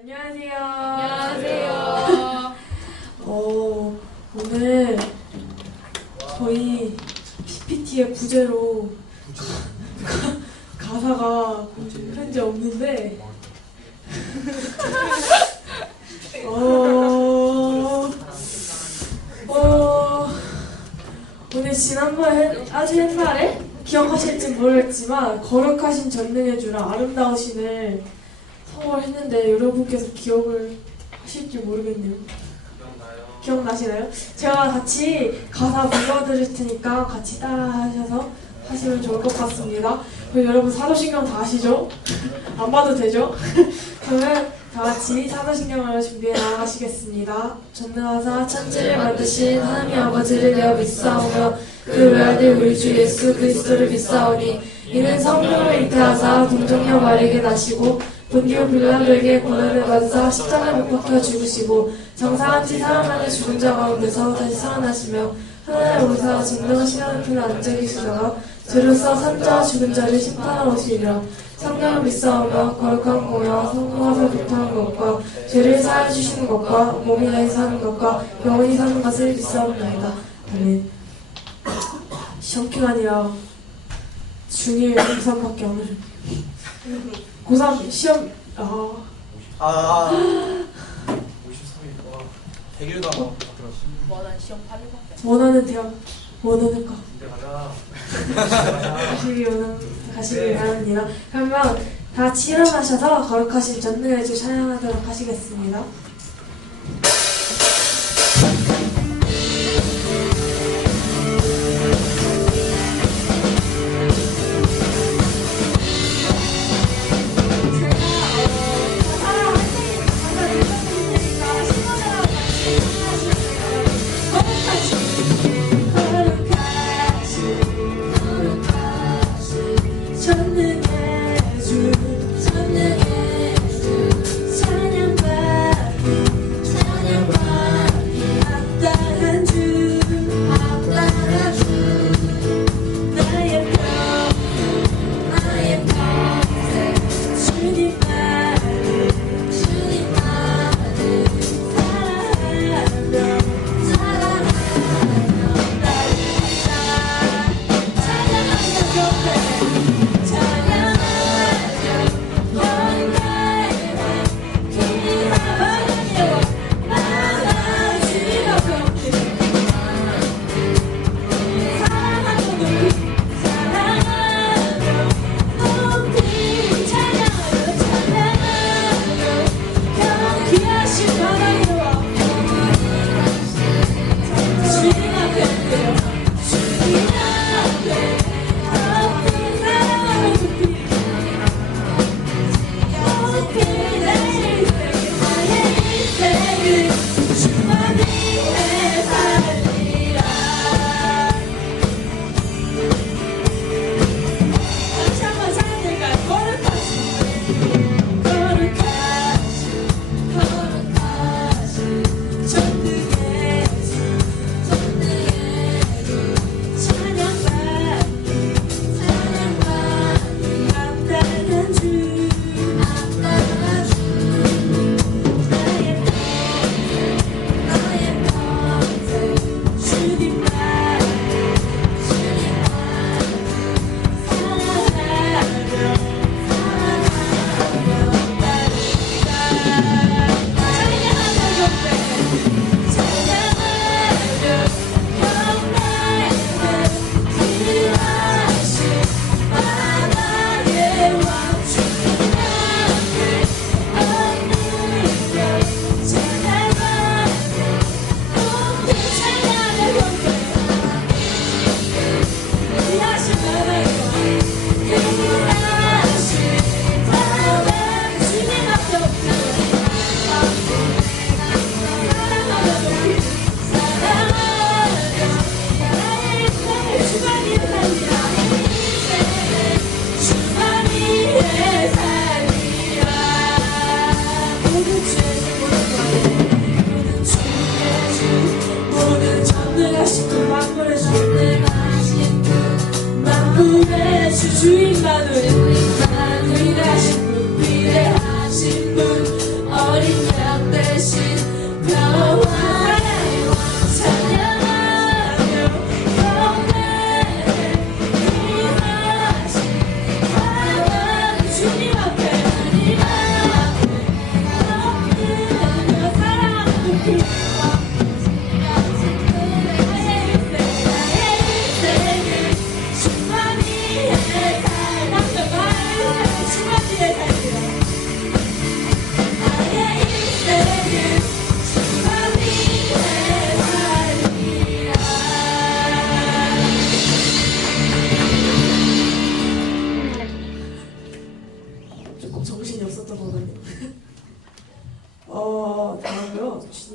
안녕하세요. 안녕하세요. 오늘 저희 PPT의 부제로 가사가 현재 없는데 오늘 지난번에 아주 옛날에 기억하실지 모르겠지만 거룩하신 전능의 주라 아름다우신을 성공을 했는데 여러분께서 기억을 하실지 모르겠네요. 기억나시나요? 제가 같이 가사 불러드릴 테니까 같이 따라 하시면 좋을 것 같습니다. 그럼 여러분 사도신경 다 아시죠? 안 봐도 되죠? 그러면 다 같이 사도신경을 준비해 나가시겠습니다. 전능하사 천지를 만드신 하나님 아버지를 내어 믿사오며 그 외아들 우리 주 예수 그리스도를 믿사오니 이는 성령을 잉태하사 동정녀 마리에게 나시고 본디오 빌라도에게 고난을 받으사 십자가에 못 박혀 죽으시고 정사한 지 사흘 만에 죽은 자 가운데서 다시 살아나시며 하나님 오사 전능하신 하나님을 앉아 계시다가 죄로서 산자와 죽은 자를 심판하러 오시리라. 성령을 믿사오며 거룩한 공예와 성공하사 교통하는 것과 죄를 사하여 주시는 것과 몸이 다시 사는 것과 영원히 사는 것을 믿사옵나이다. 아멘. 시험기간이라 중1 고3밖에 안 오셨네요. 고3 시험 53일 100일 가봐 들었어. 원한 시험 8일밖에 원하는 대학 원하는 과 근데 가자. 가시기 바랍니다. 그러면 다 같이 일어나셔서 거룩하신 전능의 주 찬양하도록 하시겠습니다. 전능의 주 찬양받게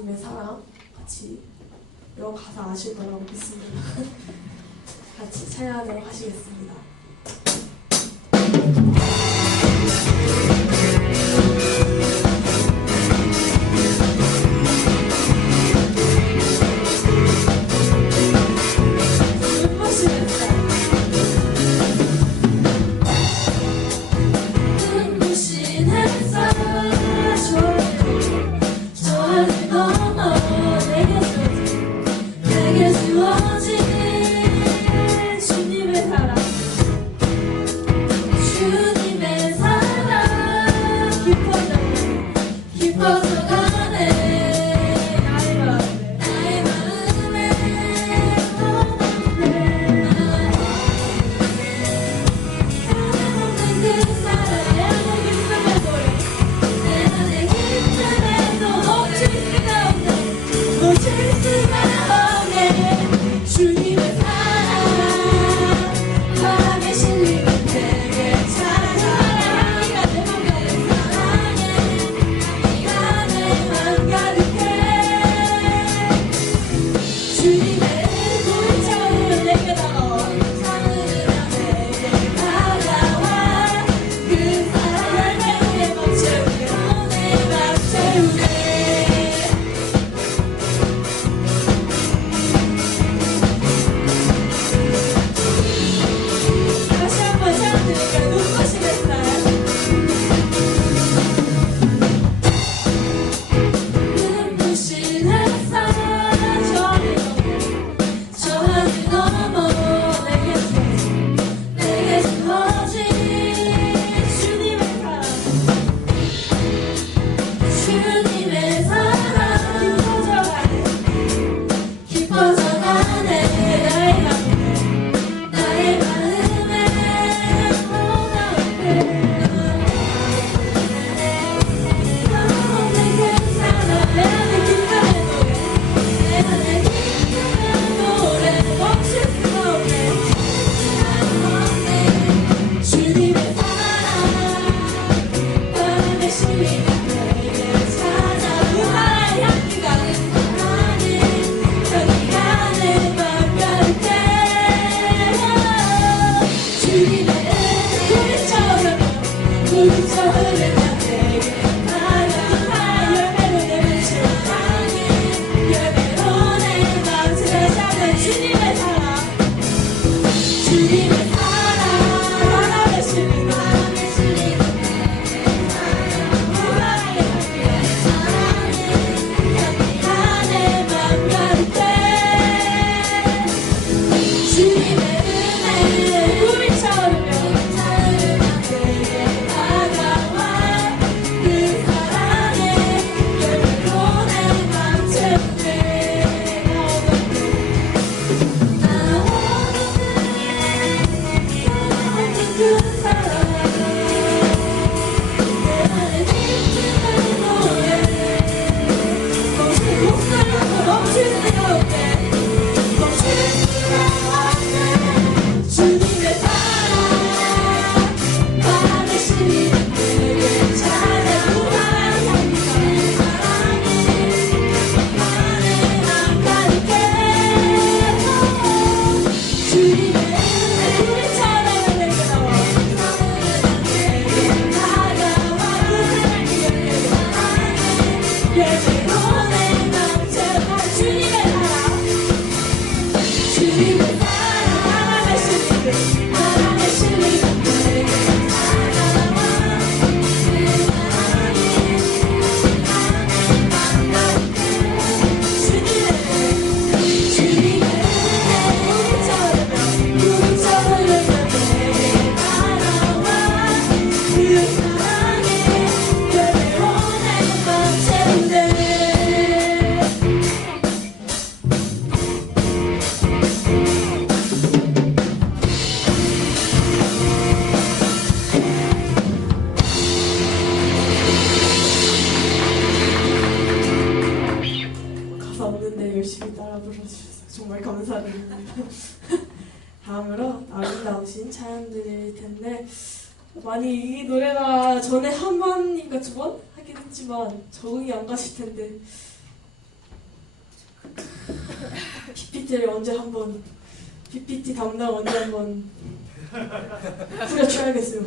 주님의 사랑 같이 영어 가사 아실 거라고 믿습니다. 같이 찬양하도록 하시겠습니다. 다음으로 아름다우신 찬양 드릴 텐데, 많이 이 노래가 전에 한 번인가 두 번 하긴 했지만 적응이 안 가실 텐데 PPT를 언제 한번 PPT 담당 언제 한번 후려쳐야겠어요.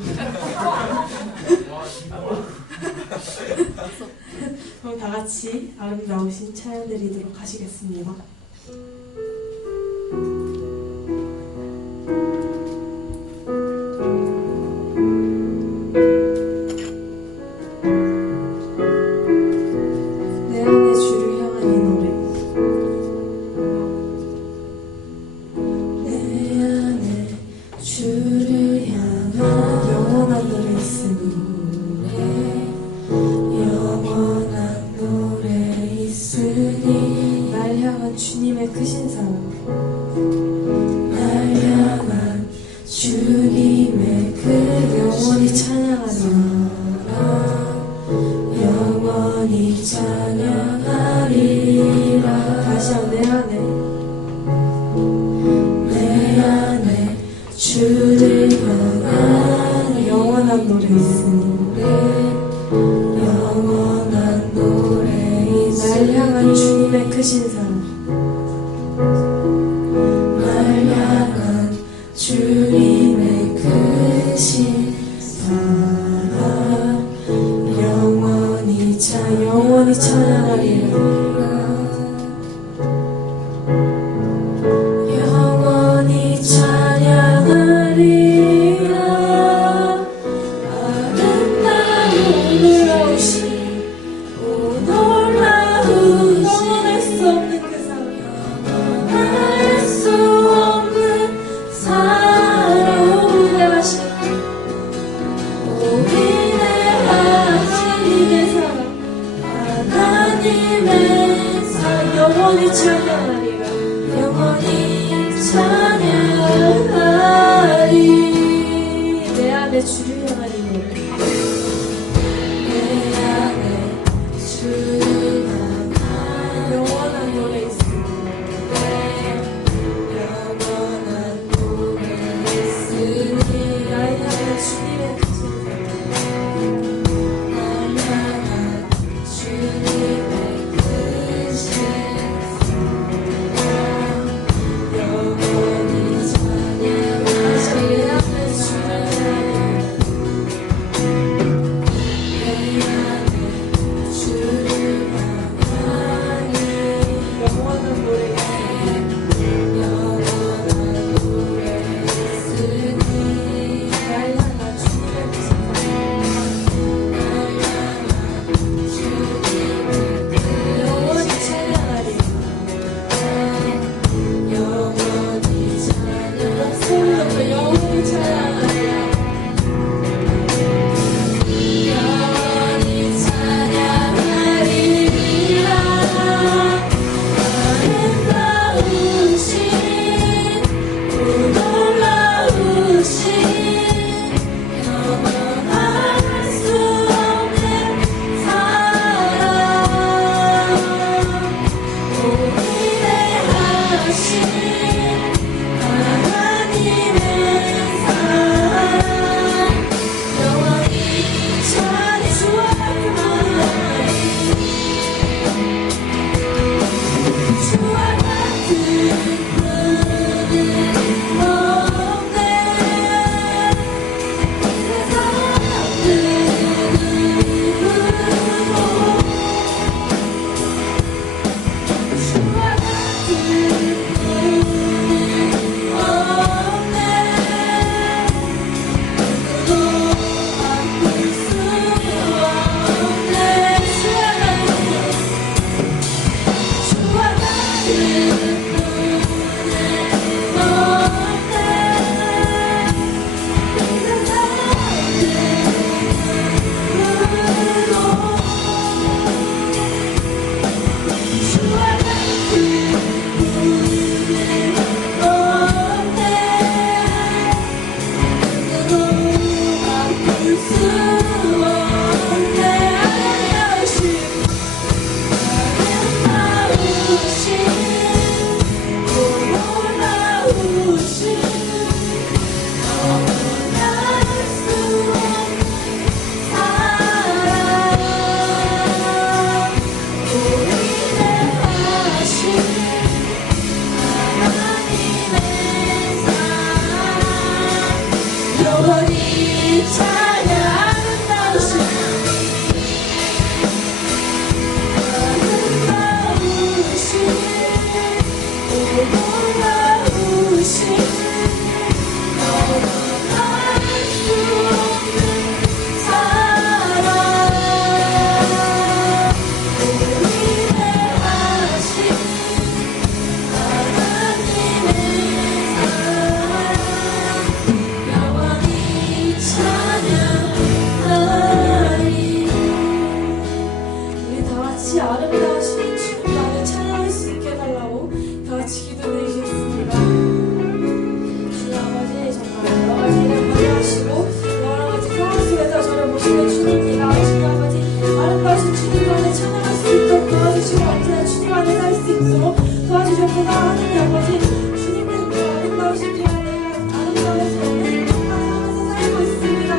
그럼 다 같이 아름다우신 찬양 드리도록 하시겠습니다. 내 안에 주를 향한 이 노래. 내 안에 주를 향한 영원한 노래 있으니 영원한 노래 있으니 날 향한 주님의 크신 사랑 날 향한 주님의 그 영원히 찬양하리라 영원히 찬양하리라 다시 한번 내 안에 주를 향한 영원한 노래 있으니 영원한 노래 날 향한 주님의 크신 사랑 날 향한 주님의 크신 사랑 영원히 찬양하리라 영원히 찬양하리라 아름다운 놀라우신 오 놀라우신 영원할 수 없는 그 사랑 영원할 수 없는 사랑 위대하신 위대하신 사랑 하나님의 사랑 영원히 찬양하리라 영원히 찬양하리 내 안에 주를 향한 이 노래 내 안에 주를 향한 영원한 노래 있으니 영원한 노래 있으니 날 향한 주님의 크신 날 향한 주님의 크신 아버지 아름다우신 주님만을 찬양할 수 있게 해달라고 다 같이 기도드리겠습니다. 주님 아버지 정말 여러 가지 일을 관리하시고 여러 가지 상황 속에서 저를 모시는 주님이라 주님 아버지 아름다우신 주님만을 찬양할 수 있도록 도와주시고 언제나 주님 안에 살 수 있도록 도와주셨구나 하나님 아버지 주님은 아름다우신 주님의 아름다운 삶을 하면서 살고 있습니다.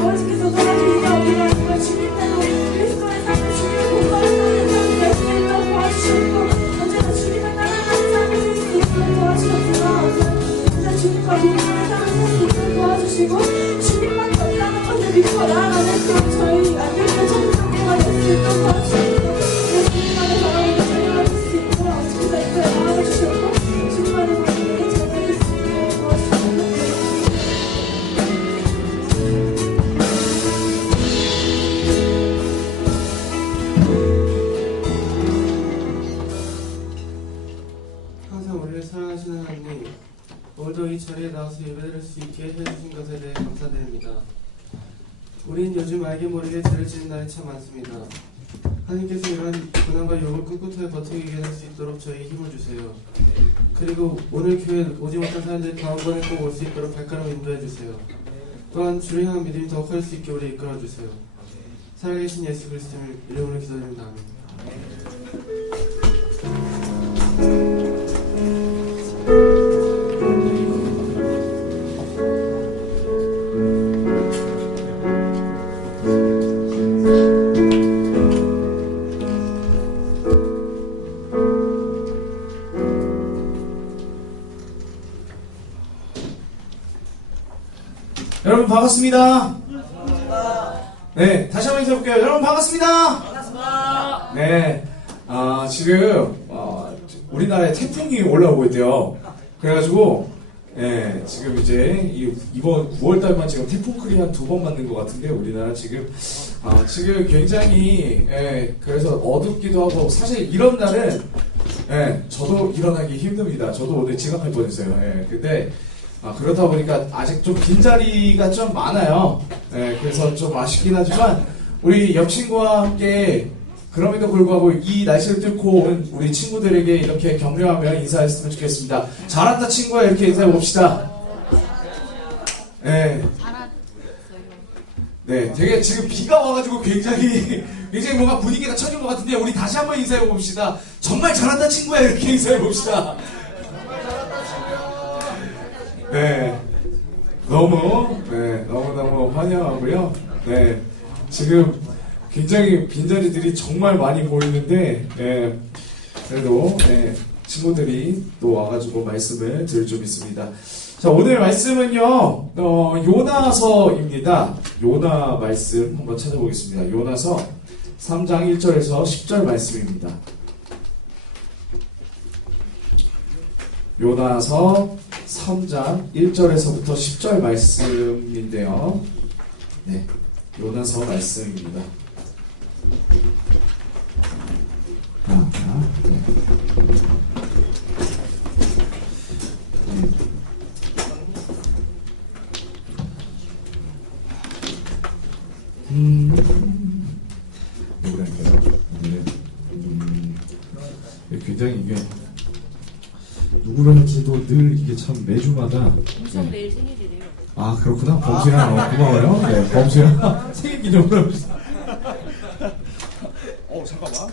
아버지께서 도와주시며 우리가 정말 주님대로 그리스도의 삶을 주님을 공부하는 삶을 낼 수 있도록 도와주셨고 언제나 주님을 따라가는 삶을 살 수 있도록 도와주셨구나. 언제나 주님과 동행하는 삶을 살 수 있도록 도와주시고 주님만 없다는 것을 믿고 나아가는 그런 저희 안녕히 천국가 될 수 있도록 도와주셨고 주님 안에서 여러분들 전향할 수 있도록 아버지께서 이끌어 나아가 주셨고 주님 안에서 여러분들이 전향할 수 있도록 도와주셨고 항상 우리를 사랑하시는 하나님, 오늘도 이 자리에 나와서 예배드릴 수 있게 해주신 것에 대해 감사드립니다. 우린 요즘 알게 모르게 죄를 지은 날이 참 많습니다. 하나님께서 이런 고난과 유혹을 꿋꿋하게 버티게 할 수 있도록 저에게 힘을 주세요. 그리고 오늘 교회에 오지 못한 사람들이 다음번에 꼭 올 수 있도록 발걸음 인도해 주세요. 또한 주를 향한 믿음이 더 커질 수 있게 우리 이끌어 주세요. 살아계신 예수 그리스도의 이름으로 기도드립니다. 아멘. 여러분 반갑습니다. 네, 다시 한번 인사해볼게요. 여러분 반갑습니다. 네, 지금 우리나라에 태풍이 올라오고 있대요. 그래가지고 지금 이제 이번 9월달만 지금 태풍클이 한 2번 맞는 것 같은데 우리나라 지금 굉장히 그래서 어둡기도 하고 사실 이런 날은 저도 일어나기 힘듭니다. 저도 오늘 지각할 뻔했어요. 근데 그렇다 보니까 아직 좀 빈자리가 좀 많아요. 그래서 좀 아쉽긴 하지만 우리 옆 친구와 함께 그럼에도 불구하고 이 날씨를 뚫고 온 우리 친구들에게 이렇게 격려하며 인사했으면 좋겠습니다. 잘한다 친구야 이렇게 인사해 봅시다. 네, 되게 지금 비가 와가지고 굉장히 뭔가 분위기가 처진 것 같은데 우리 다시 한번 인사해 봅시다. 정말 잘한다 친구야 이렇게 인사해 봅시다. 너무너무 환영하고요. 지금 굉장히 빈자리들이 정말 많이 보이는데, 그래도, 친구들이 또 와가지고 말씀을 들을 좀 있습니다. 자, 오늘 말씀은요, 요나서입니다. 요나 말씀 한번 찾아보겠습니다. 요나서 3장 1절에서 10절 말씀입니다. 요나서 3장 1절에서부터 10절 말씀인데요. 요나서 말씀입니다. 누구랄까요? 굉장히 이게 누구랄지도 늘 이게 참 매주마다 우선 내일 생일이래요. 아 그렇구나. 범수야 고마워요. 네, 범수야 생일 기념으로 잠깐만.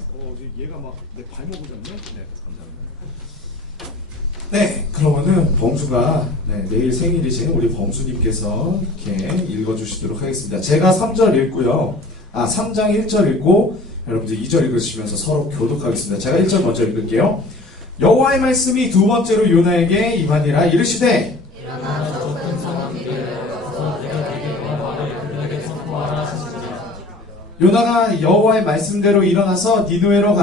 얘가 막 내 발목을 잡네. 네, 감사합니다. 네, 그러면은 범수가 내일 생일이신 우리 범수님께서 이렇게 읽어주시도록 하겠습니다. 제가 3절 읽고요. 3장 1절 읽고 여러분들 2절 읽으시면서 서로 교독하겠습니다. 제가 1절 먼저 읽을게요. 여호와의 말씀이 두 번째로 요나에게 임하니라 이르시되 일어나 저 큰 성읍 니느웨로 가서 내게 말을 그들에게 선포하라 하시니라. 요나가 여호와의 말씀대로 일어나서 니느웨로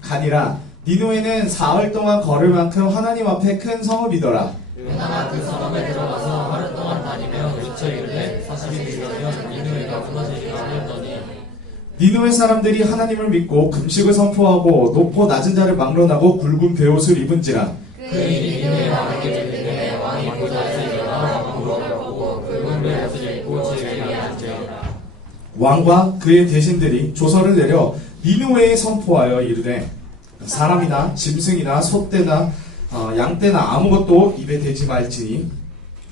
가니라. 니느웨는 사흘 동안 걸을 만큼 하나님 앞에 큰 성읍이더라. 요나가 그 성읍에 들어가서 하루 동안 다니며 외쳐 이르되 40일이 지나면 니느웨가 무너지리라 하였더니 니느웨 사람들이 하나님을 믿고 금식을 선포하고 높고 낮은 자를 막론하고 굵은 베옷을 입은지라. 그의 니느웨 왕에게 들리되 왕이 보좌에서 일어나 왕으로 걷고 굵은 베옷을 입고 제위에 앉으리라. 왕과 그의 대신들이 조서를 내려 니느웨에 선포하여 이르되 사람이나 짐승이나 소떼나 양떼나 아무것도 입에 대지 말지니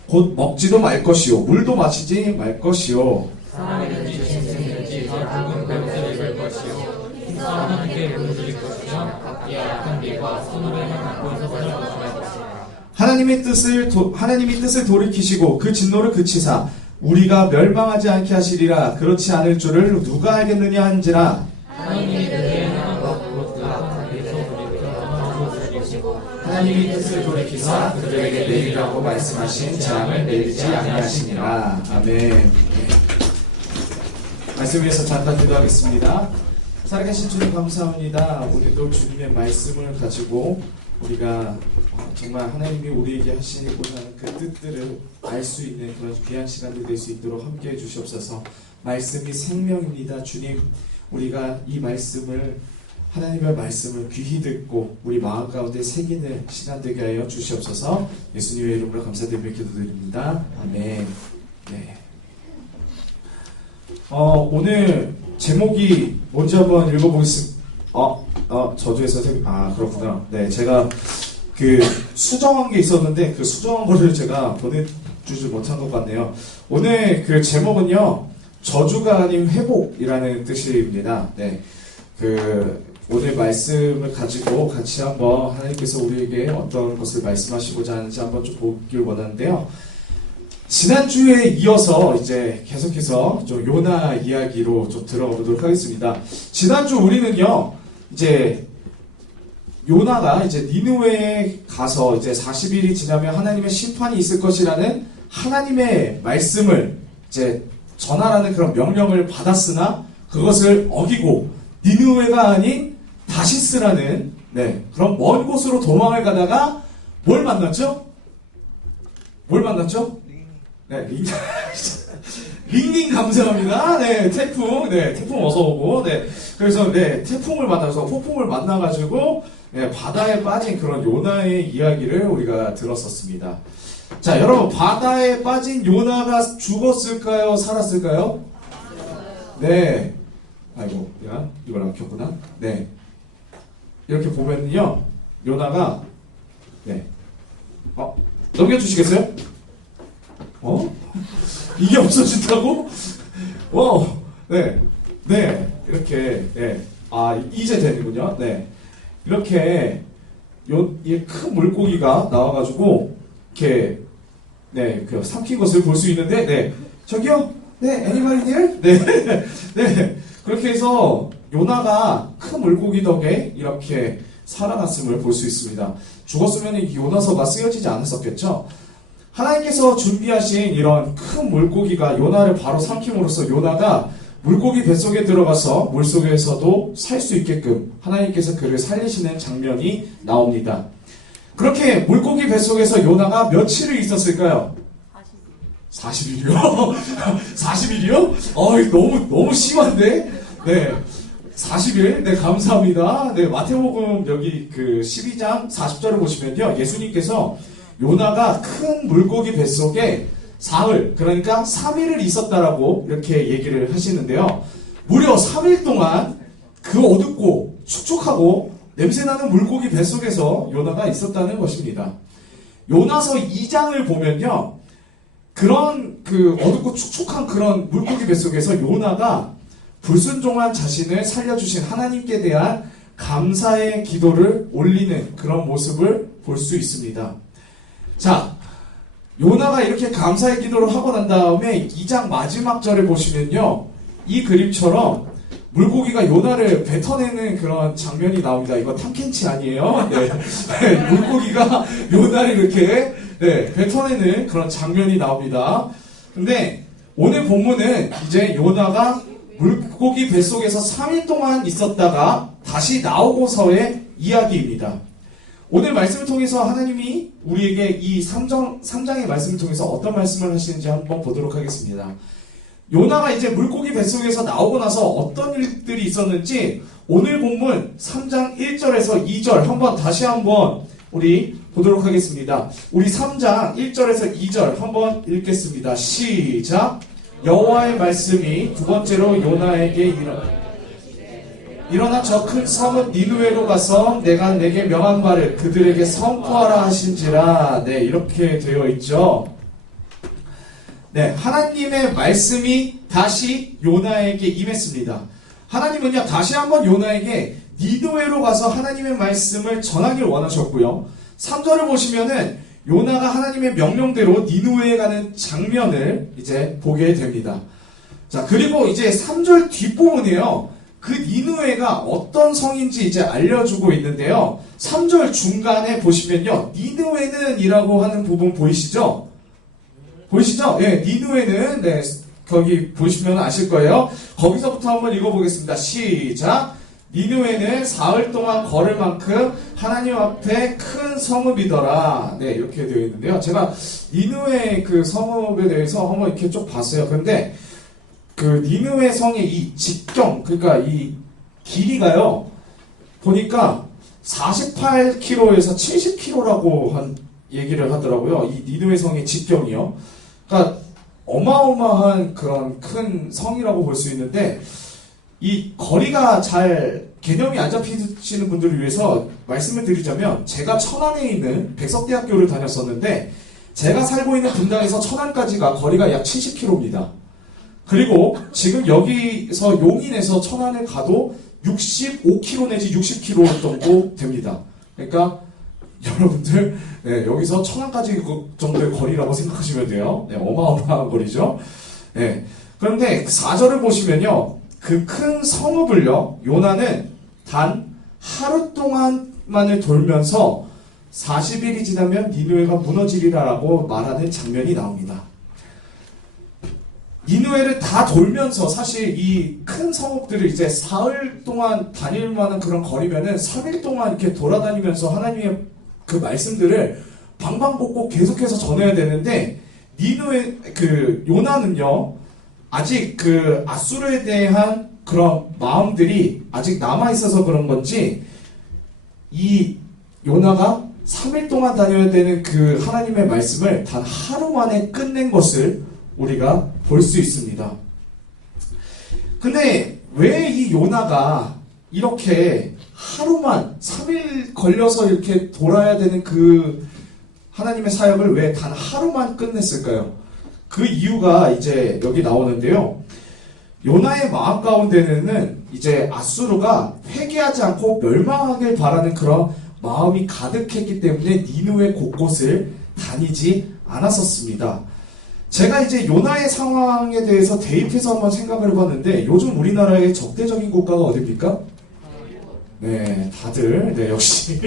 곧 먹지도 말 것이요 물도 마시지 말 것이요 사람이든지 짐승이든지 다 붉은 배옷을 입을 것이요 흰 사람은 함께 물을 드릴 것이며 각기의 악한 길과 손으로 행한 곳에서 벗을 벗어날 것이라. 하나님이 뜻을 돌이키시고 그 진노를 그치사 우리가 멸망하지 않게 하시리라. 그렇지 않을 줄을 누가 알겠느냐 한지라. 하나님이 그들의 행한 것곧 그 악한 길에서 우리를 떠나는 곳을 이루시고 하나님이 뜻을 돌이키사 그들에게 내리라고 말씀하신 재앙을 내리지 아니하시니라. 아멘. 네. 말씀 위해서 잠깐 기도하겠습니다. 살아계신 주님 감사합니다. 오늘도 주님의 말씀을 가지고 우리가 정말 하나님이 우리에게 하시고자 하는 그 뜻들을 알 수 있는 그런 귀한 시간이 될 수 있도록 함께 해주시옵소서. 말씀이 생명입니다. 주님, 우리가 이 말씀을 하나님의 말씀을 귀히 듣고 우리 마음 가운데 새기는 시간 되게 하여 주시옵소서. 예수님의 이름으로 감사드리며 기도드립니다. 아멘. 네. 오늘 제목이 뭔지 한번 읽어보겠습니다. 저주에서 그렇구나. 네, 제가 그 수정한 게 있었는데 그 수정한 거를 제가 보내주지 못한 것 같네요. 오늘 그 제목은요, 저주가 아닌 회복이라는 뜻입니다. 네, 오늘 말씀을 가지고 같이 한번 하나님께서 우리에게 어떤 것을 말씀하시고자 하는지 한번 좀 보길 원하는데요. 지난주에 이어서 이제 계속해서 좀 요나 이야기로 좀 들어가 보도록 하겠습니다. 지난주 우리는요, 이제 요나가 이제 니느웨에 가서 이제 40일이 지나면 하나님의 심판이 있을 것이라는 하나님의 말씀을 이제 전하라는 그런 명령을 받았으나 그것을 어기고 니느웨가 아닌 다시스라는 그런 먼 곳으로 도망을 가다가 뭘 만났죠? 네, 링링 감사합니다. 네, 태풍 어서 오고, 그래서 태풍을 만나서 폭풍을 만나가지고 바다에 빠진 그런 요나의 이야기를 우리가 들었었습니다. 자, 여러분, 바다에 빠진 요나가 죽었을까요? 살았을까요? 네. 아이고, 이걸 안 켰구나. 네. 이렇게 보면요, 요나가 넘겨주시겠어요? 이게 없어진다고? 이렇게, 이제 되는군요. 이렇게, 큰 물고기가 나와가지고, 이렇게, 삼킨 것을 볼 수 있는데, 저기요? 애니멀 here? 그렇게 해서, 요나가 큰 물고기 덕에 이렇게 살아났음을 볼 수 있습니다. 죽었으면 이 요나서가 쓰여지지 않았었겠죠? 하나님께서 준비하신 이런 큰 물고기가 요나를 바로 삼킴으로써 요나가 물고기 뱃속에 들어가서 물속에서도 살 수 있게끔 하나님께서 그를 살리시는 장면이 나옵니다. 그렇게 물고기 뱃속에서 요나가 며칠을 있었을까요? 40일이요? 40일이요? 너무 심한데? 40일? 감사합니다. 마태복음 여기 12장 40절을 보시면요. 예수님께서 요나가 큰 물고기 뱃속에 사흘, 그러니까 3일을 있었다라고 이렇게 얘기를 하시는데요. 무려 3일 동안 그 어둡고 축축하고 냄새나는 물고기 뱃속에서 요나가 있었다는 것입니다. 요나서 2장을 보면요. 그런 어둡고 축축한 그런 물고기 뱃속에서 요나가 불순종한 자신을 살려주신 하나님께 대한 감사의 기도를 올리는 그런 모습을 볼 수 있습니다. 자, 요나가 이렇게 감사의 기도를 하고 난 다음에 2장 마지막 절에 보시면요. 이 그림처럼 물고기가 요나를 뱉어내는 그런 장면이 나옵니다. 이거 탐켄치 아니에요? 물고기가 요나를 이렇게 뱉어내는 그런 장면이 나옵니다. 근데 오늘 본문은 이제 요나가 물고기 뱃속에서 3일 동안 있었다가 다시 나오고서의 이야기입니다. 오늘 말씀을 통해서 하나님이 우리에게 이 3장의 말씀을 통해서 어떤 말씀을 하시는지 한번 보도록 하겠습니다. 요나가 이제 물고기 뱃속에서 나오고 나서 어떤 일들이 있었는지 오늘 본문 3장 1절에서 2절 다시 한번 우리 보도록 하겠습니다. 우리 3장 1절에서 2절 한번 읽겠습니다. 시작! 여호와의 말씀이 두 번째로 요나에게 일어나 저 큰 성읍 니누웨로 가서 내가 내게 명한 말을 그들에게 선포하라 하신지라. 네, 이렇게 되어 있죠. 네, 하나님의 말씀이 다시 요나에게 임했습니다. 하나님은요, 다시 한번 요나에게 니누웨로 가서 하나님의 말씀을 전하길 원하셨고요. 3절을 보시면은 요나가 하나님의 명령대로 니누웨에 가는 장면을 이제 보게 됩니다. 자, 그리고 이제 3절 뒷부분이에요. 그 니누웨가 어떤 성인지 이제 알려주고 있는데요. 3절 중간에 보시면요. 니누웨는 이라고 하는 부분 보이시죠? 보이시죠? 예, 니누웨는, 네, 거기 보시면 아실 거예요. 거기서부터 한번 읽어보겠습니다. 시작! 니누웨는 사흘 동안 걸을 만큼 하나님 앞에 큰 성읍이더라. 네, 이렇게 되어 있는데요. 제가 니누웨 그 성읍에 대해서 한번 이렇게 쭉 봤어요. 근데 그 니누웨 성의 이 직경, 그러니까 이 길이가요, 보니까 48km에서 70km라고 한 얘기를 하더라고요. 이 니누웨 성의 직경이요. 그러니까 어마어마한 그런 큰 성이라고 볼 수 있는데, 이 거리가 잘 개념이 안 잡히시는 분들을 위해서 말씀을 드리자면, 제가 천안에 있는 백석대학교를 다녔었는데, 제가 살고 있는 분당에서 천안까지가 거리가 약 70km입니다. 그리고 지금 여기서 용인에서 천안에 가도 65km 내지 60km 정도 됩니다. 그러니까 여러분들, 네, 여기서 천안까지 그 정도의 거리라고 생각하시면 돼요. 네, 어마어마한 거리죠. 네. 그런데 4절을 보시면요, 그 큰 성읍을요, 요나는 단 하루 동안만을 돌면서 40일이 지나면 니누웨가 무너지리라라고 말하는 장면이 나옵니다. 니누웨를 다 돌면서 사실 이 큰 성읍들을 이제 사흘 동안 다닐 만한 그런 거리면은 3일 동안 이렇게 돌아다니면서 하나님의 그 말씀들을 방방곡곡 계속해서 전해야 되는데, 니누웨 그 요나는요, 아직 그 아수르에 대한 그런 마음들이 아직 남아 있어서 그런 건지, 이 요나가 3일 동안 다녀야 되는 그 하나님의 말씀을 단 하루 만에 끝낸 것을 우리가 볼 수 있습니다. 근데 왜 이 요나가 이렇게 하루만 3일 걸려서 이렇게 돌아야 되는 그 하나님의 사역을 왜 단 하루만 끝냈을까요? 그 이유가 이제 여기 나오는데요. 요나의 마음 가운데는 이제 아수르가 회개하지 않고 멸망하길 바라는 그런 마음이 가득했기 때문에 니누웨 곳곳을 다니지 않았었습니다. 제가 이제 요나의 상황에 대해서 대입해서 한번 생각을 해봤는데, 요즘 우리나라의 적대적인 국가가 어디입니까? 네, 다들, 네, 역시,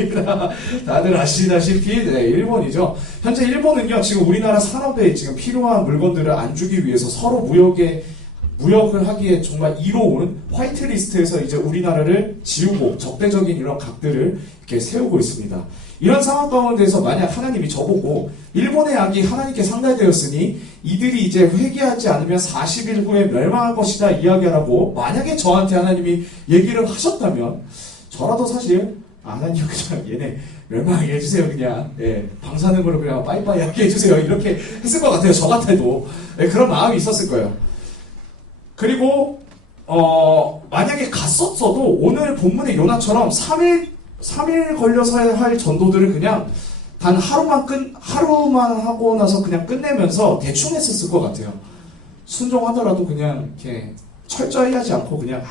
다들 아시다시피, 네, 일본이죠. 현재 일본은요, 지금 우리나라 산업에 지금 필요한 물건들을 안 주기 위해서 서로 무역을 하기에 정말 이로운 화이트리스트에서 이제 우리나라를 지우고 적대적인 이런 각들을 이렇게 세우고 있습니다. 이런 상황 가운데서 만약 하나님이 저보고 일본의 악이 하나님께 상달되었으니 이들이 이제 회개하지 않으면 40일 후에 멸망할 것이다 이야기하라고 만약에 저한테 하나님이 얘기를 하셨다면, 저라도 사실 하나님 그냥 얘네 멸망하게 해주세요, 그냥, 예, 방사능으로 그냥 빠이빠이 하게 해주세요, 이렇게 했을 것 같아요. 저 같아도. 예, 그런 마음이 있었을 거예요. 그리고 만약에 갔었어도 오늘 본문의 요나처럼 3일 걸려서 할 전도들을 그냥 단 하루만 하고 나서 그냥 끝내면서 대충 했었을 것 같아요. 순종하더라도 그냥 이렇게 철저히 하지 않고 그냥,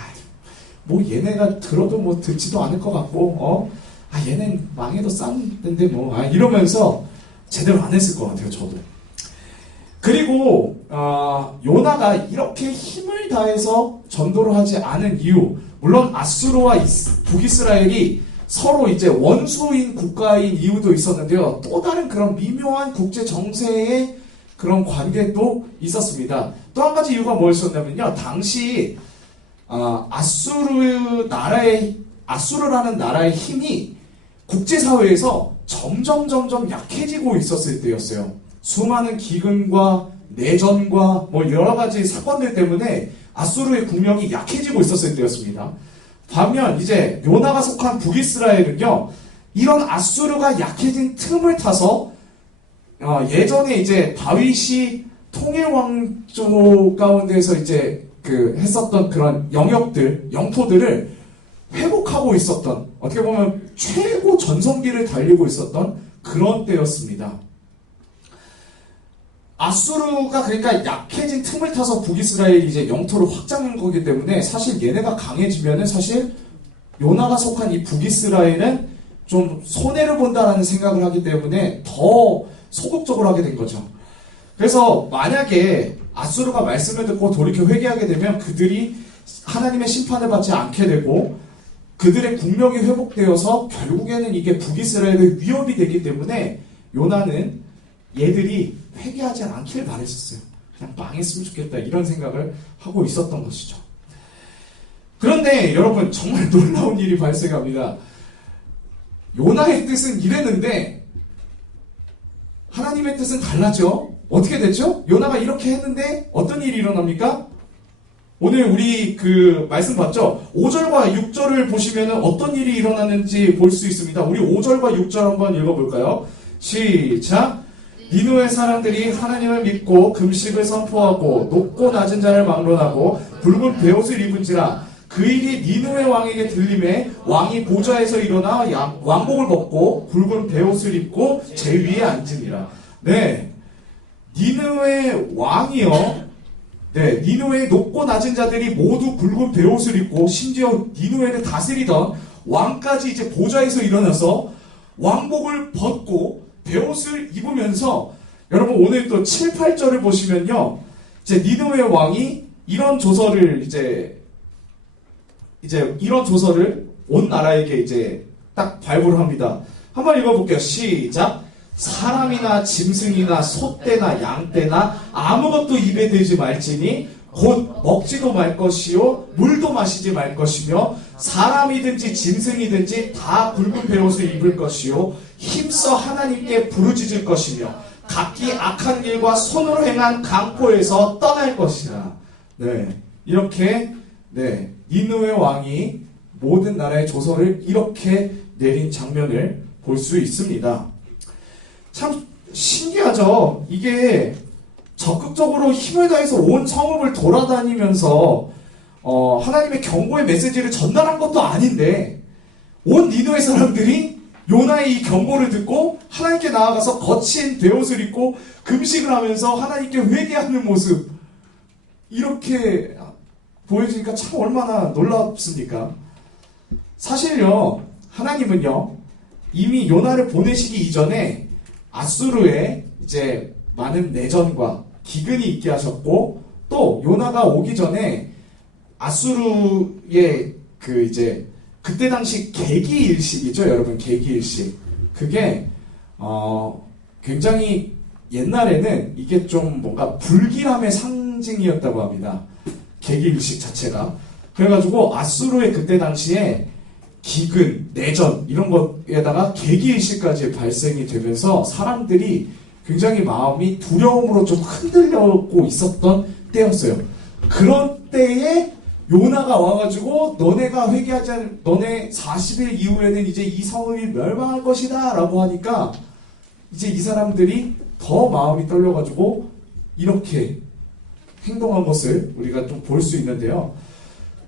뭐 얘네가 들어도 뭐 듣지도 않을 것 같고, 얘는 망해도 쌌는데 뭐, 이러면서 제대로 안 했을 것 같아요, 저도. 그리고 요나가 이렇게 힘을 다해서 전도를 하지 않은 이유, 물론 아수르와 북이스라엘이 서로 이제 원수인 국가인 이유도 있었는데요. 또 다른 그런 미묘한 국제 정세의 그런 관계도 있었습니다. 또 한 가지 이유가 뭐였었냐면요, 당시 아수르라는 나라의 힘이 국제사회에서 점점 약해지고 있었을 때였어요. 수많은 기근과 내전과 뭐 여러 가지 사건들 때문에 아수르의 국력이 약해지고 있었을 때였습니다. 반면 이제 요나가 속한 북이스라엘은요, 이런 아수르가 약해진 틈을 타서 예전에 이제 다윗이 통일왕조 가운데서 이제 그 했었던 그런 영토들을 회복하고 있었던, 어떻게 보면 최고 전성기를 달리고 있었던 그런 때였습니다. 아수르가 그러니까 약해진 틈을 타서 북이스라엘이 이제 영토를 확장한 거기 때문에 사실 얘네가 강해지면은 사실 요나가 속한 이 북이스라엘은 좀 손해를 본다라는 생각을 하기 때문에 더 소극적으로 하게 된 거죠. 그래서 만약에 아수르가 말씀을 듣고 돌이켜 회개하게 되면 그들이 하나님의 심판을 받지 않게 되고 그들의 국력이 회복되어서 결국에는 이게 북이스라엘의 위협이 되기 때문에 요나는 얘들이 회개하지 않길 바랬었어요. 그냥 망했으면 좋겠다 이런 생각을 하고 있었던 것이죠. 그런데 여러분 정말 놀라운 일이 발생합니다. 요나의 뜻은 이랬는데 하나님의 뜻은 달랐죠. 어떻게 됐죠? 요나가 이렇게 했는데 어떤 일이 일어납니까? 오늘 우리 그 말씀 봤죠? 5절과 6절을 보시면 어떤 일이 일어나는지 볼 수 있습니다. 우리 5절과 6절 한번 읽어볼까요? 시작! 니누의 사람들이 하나님을 믿고 금식을 선포하고 높고 낮은 자를 막론하고 붉은 베옷을 입은지라 그 일이 니누의 왕에게 들림에 왕이 보좌에서 일어나 왕복을 벗고 붉은 베옷을 입고 제 위에 앉으니라. 네, 니누의 왕이요. 네, 니누의 높고 낮은 자들이 모두 붉은 베옷을 입고 심지어 니누에를 다스리던 왕까지 이제 보좌에서 일어나서 왕복을 벗고 베옷을 입으면서 여러분 오늘 또 7, 8절을 보시면요. 이제 니느웨 왕이 이런 조서를 이제 이런 조서를 온 나라에게 이제 딱 발부를 합니다. 한번 읽어볼게요. 시작. 사람이나 짐승이나 소떼나 양떼나 아무것도 입에 들지 말지니 곧 먹지도 말 것이요 물도 마시지 말 것이며 사람이든지 짐승이든지 다 붉은 베옷을 입을 것이요 힘써 하나님께 부르짖을 것이며 각기 악한 길과 손으로 행한 강포에서 떠날 것이라. 네, 이렇게 네 니느웨 왕이 모든 나라의 조서를 이렇게 내린 장면을 볼 수 있습니다. 참 신기하죠. 이게 적극적으로 힘을 다해서 온 성읍을 돌아다니면서 하나님의 경고의 메시지를 전달한 것도 아닌데 온 니느웨 사람들이 요나의 이 경고를 듣고 하나님께 나아가서 거친 베옷을 입고 금식을 하면서 하나님께 회개하는 모습 이렇게 보여주니까 참 얼마나 놀랍습니까? 사실요 하나님은요 이미 요나를 보내시기 이전에 아수르에 이제 많은 내전과 기근이 있게 하셨고 또 요나가 오기 전에 아수르의 그 이제 그때 당시 계기일식이죠, 여러분. 계기일식. 그게 굉장히 옛날에는 이게 좀 뭔가 불길함의 상징이었다고 합니다. 계기일식 자체가. 그래가지고 아수르의 그때 당시에 기근, 내전 이런 것에다가 계기일식까지 발생이 되면서 사람들이 굉장히 마음이 두려움으로 좀 흔들려고 있었던 때였어요. 그런 때에 요나가 와가지고 너네가 회개하지 않은 너네 40일 이후에는 이제 이 성읍이 멸망할 것이다 라고 하니까 이제 이 사람들이 더 마음이 떨려가지고 이렇게 행동한 것을 우리가 좀 볼 수 있는데요.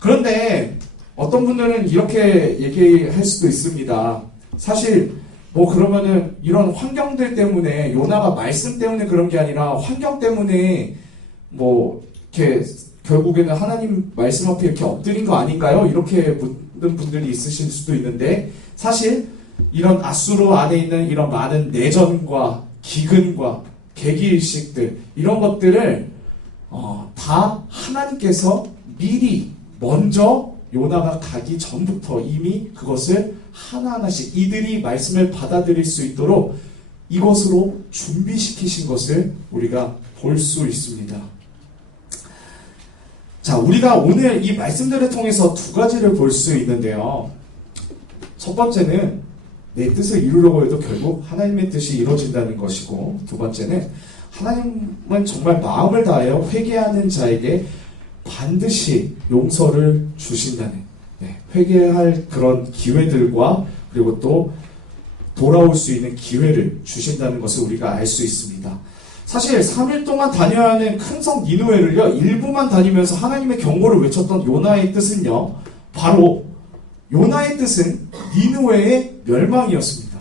그런데 어떤 분들은 이렇게 얘기할 수도 있습니다. 사실 뭐 그러면은 이런 환경들 때문에 요나가 말씀 때문에 그런 게 아니라 환경 때문에 뭐 이렇게 결국에는 하나님 말씀 앞에 이렇게 엎드린 거 아닌가요? 이렇게 묻는 분들이 있으실 수도 있는데 사실 이런 아수르 안에 있는 이런 많은 내전과 기근과 계기일식들 이런 것들을 다 하나님께서 미리 먼저 요나가 가기 전부터 이미 그것을 하나하나씩 이들이 말씀을 받아들일 수 있도록 이것으로 준비시키신 것을 우리가 볼 수 있습니다. 자, 우리가 오늘 이 말씀들을 통해서 두 가지를 볼 수 있는데요. 첫 번째는 내 뜻을 이루려고 해도 결국 하나님의 뜻이 이루어진다는 것이고 두 번째는 하나님은 정말 마음을 다하여 회개하는 자에게 반드시 용서를 주신다는 회개할 그런 기회들과 그리고 또 돌아올 수 있는 기회를 주신다는 것을 우리가 알 수 있습니다. 사실 3일 동안 다녀야 하는 큰 성 니느웨를요 일부만 다니면서 하나님의 경고를 외쳤던 요나의 뜻은요 바로 요나의 뜻은 니느웨의 멸망이었습니다.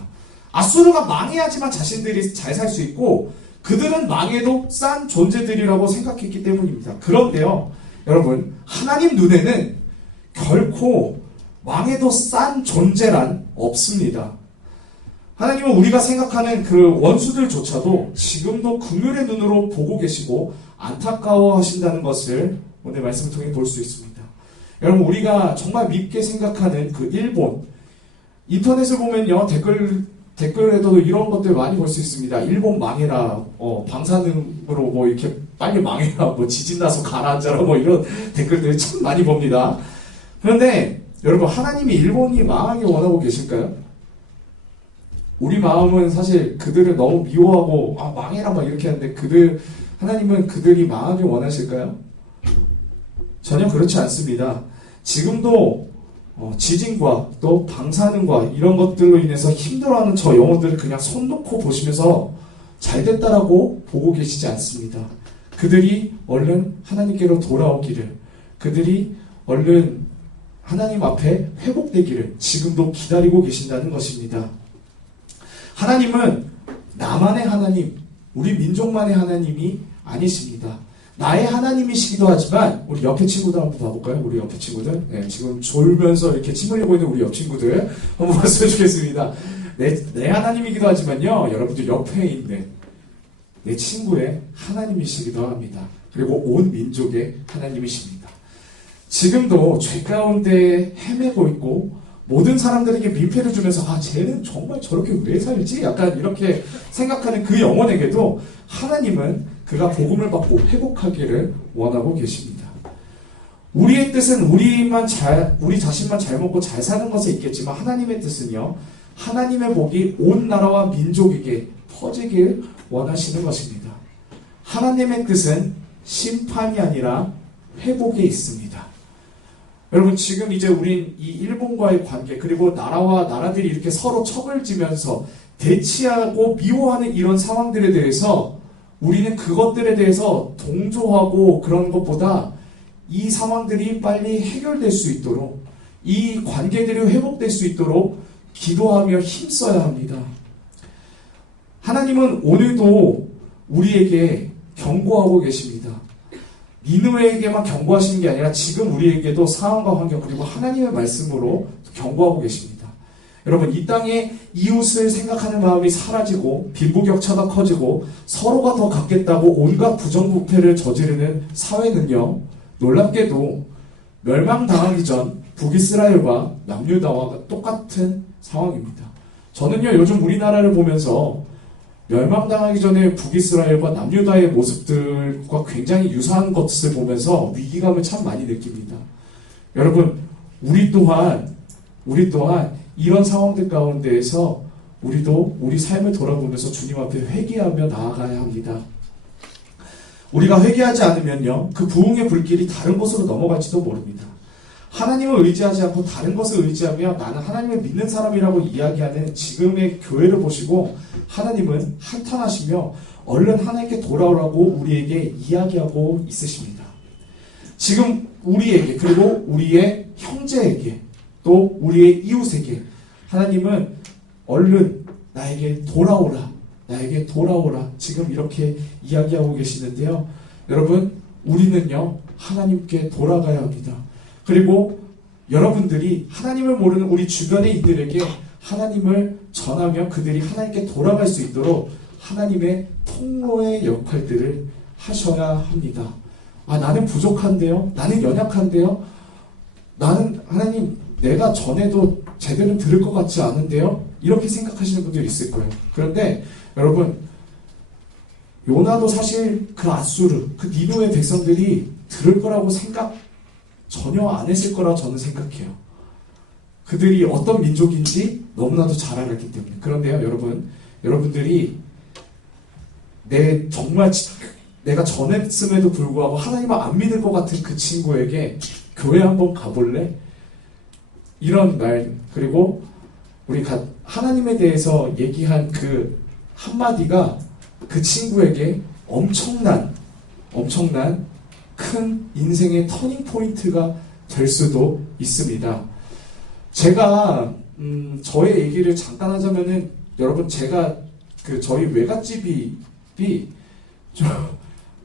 아수르가 망해야지만 자신들이 잘 살 수 있고 그들은 망해도 싼 존재들이라고 생각했기 때문입니다. 그런데요, 여러분, 하나님 눈에는 결코 망해도 싼 존재란 없습니다. 하나님은 우리가 생각하는 그 원수들조차도 지금도 긍휼의 눈으로 보고 계시고 안타까워하신다는 것을 오늘 말씀을 통해 볼 수 있습니다. 여러분, 우리가 정말 밉게 생각하는 그 일본, 인터넷을 보면요, 댓글에도 이런 것들 많이 볼 수 있습니다. 일본 망해라, 방사능으로 뭐 이렇게 빨리 망해라, 뭐 지진 나서 가라앉아라, 뭐 이런 댓글들 참 많이 봅니다. 그런데 여러분, 하나님이 일본이 망하게 원하고 계실까요? 우리 마음은 사실 그들을 너무 미워하고 망해라 막 이렇게 하는데 하나님은 그들이 망하게 원하실까요? 전혀 그렇지 않습니다. 지금도 지진과 또 방사능과 이런 것들로 인해서 힘들어하는 저 영혼들을 그냥 손 놓고 보시면서 잘 됐다라고 보고 계시지 않습니다. 그들이 얼른 하나님께로 돌아오기를, 그들이 얼른 하나님 앞에 회복되기를 지금도 기다리고 계신다는 것입니다. 하나님은 나만의 하나님, 우리 민족만의 하나님이 아니십니다. 나의 하나님이시기도 하지만 우리 옆에 친구들 한번 봐볼까요? 우리 옆에 친구들, 네, 지금 졸면서 이렇게 침 흘리고 있는 우리 옆 친구들 한번 봤으면 좋겠습니다. 내 하나님이기도 하지만요, 여러분들 옆에 있는 내 친구의 하나님이시기도 합니다. 그리고 온 민족의 하나님이십니다. 지금도 죄 가운데 헤매고 있고 모든 사람들에게 민폐를 주면서 쟤는 정말 저렇게 왜 살지? 약간 이렇게 생각하는 그 영혼에게도 하나님은 그가 복음을 받고 회복하기를 원하고 계십니다. 우리의 뜻은 우리 자신만 잘 먹고 잘 사는 것에 있겠지만 하나님의 뜻은요, 하나님의 복이 온 나라와 민족에게 퍼지길 원하시는 것입니다. 하나님의 뜻은 심판이 아니라 회복에 있습니다. 여러분, 지금 이제 우린 이 일본과의 관계, 그리고 나라와 나라들이 이렇게 서로 척을 지면서 대치하고 미워하는 이런 상황들에 대해서 우리는 그것들에 대해서 동조하고 그런 것보다 이 상황들이 빨리 해결될 수 있도록, 이 관계들이 회복될 수 있도록 기도하며 힘써야 합니다. 하나님은 오늘도 우리에게 경고하고 계십니다. 니느웨에게만 경고하시는 게 아니라 지금 우리에게도 상황과 환경 그리고 하나님의 말씀으로 경고하고 계십니다. 여러분, 이 땅에 이웃을 생각하는 마음이 사라지고 빈부격차가 커지고 서로가 더 갖겠다고 온갖 부정부패를 저지르는 사회는요, 놀랍게도 멸망당하기 전 북이스라엘과 남유다와 똑같은 상황입니다. 저는요, 요즘 우리나라를 보면서 멸망당하기 전에 북이스라엘과 남유다의 모습들과 굉장히 유사한 것을 보면서 위기감을 참 많이 느낍니다. 여러분, 우리 또한 이런 상황들 가운데에서 우리도 우리 삶을 돌아보면서 주님 앞에 회개하며 나아가야 합니다. 우리가 회개하지 않으면요, 그 부흥의 불길이 다른 곳으로 넘어갈지도 모릅니다. 하나님을 의지하지 않고 다른 것을 의지하며 나는 하나님을 믿는 사람이라고 이야기하는 지금의 교회를 보시고 하나님은 한탄하시며 얼른 하나님께 돌아오라고 우리에게 이야기하고 있으십니다. 지금 우리에게, 그리고 우리의 형제에게, 또 우리의 이웃에게 하나님은 얼른 나에게 돌아오라, 나에게 돌아오라, 지금 이렇게 이야기하고 계시는데요. 여러분, 우리는요, 하나님께 돌아가야 합니다. 그리고 여러분들이 하나님을 모르는 우리 주변의 이들에게 하나님을 전하며 그들이 하나님께 돌아갈 수 있도록 하나님의 통로의 역할들을 하셔야 합니다. 나는 부족한데요? 나는 연약한데요? 나는 하나님, 내가 전에도 제대로 들을 것 같지 않은데요? 이렇게 생각하시는 분들이 있을 거예요. 그런데 여러분, 요나도 사실 그 아수르, 그 니느웨 백성들이 들을 거라고 생각 전혀 안 했을 거라 저는 생각해요. 그들이 어떤 민족인지 너무나도 잘 알았기 때문에. 그런데요, 여러분들이 내가 전했음에도 불구하고 하나님을 안 믿을 것 같은 그 친구에게 교회 한번 가볼래? 이런 말, 그리고 우리가 하나님에 대해서 얘기한 그 한마디가 그 친구에게 엄청난 큰 인생의 터닝 포인트가 될 수도 있습니다. 제가 저의 얘기를 잠깐 하자면은 여러분 제가 저희 외갓집이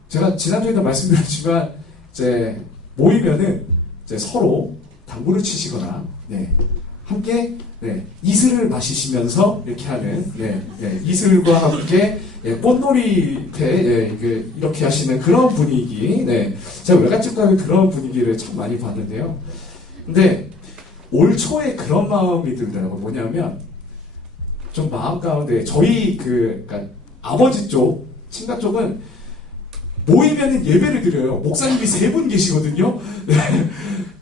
제가 지난주에도 말씀드렸지만 이제 모이면은 이제 서로 당구를 치시거나 함께 이슬을 마시시면서 이렇게 하는 이슬과 함께 꽃놀이패 이렇게 하시는 그런 분위기. 제가 외갓집 가면 그런 분위기를 참 많이 봤는데요. 근데 올 초에 그런 마음이 들더라고요. 뭐냐면 좀 마음 가운데 저희 그러니까 아버지 쪽 친가 쪽은 모이면은 예배를 드려요. 목사님이 3분 계시거든요.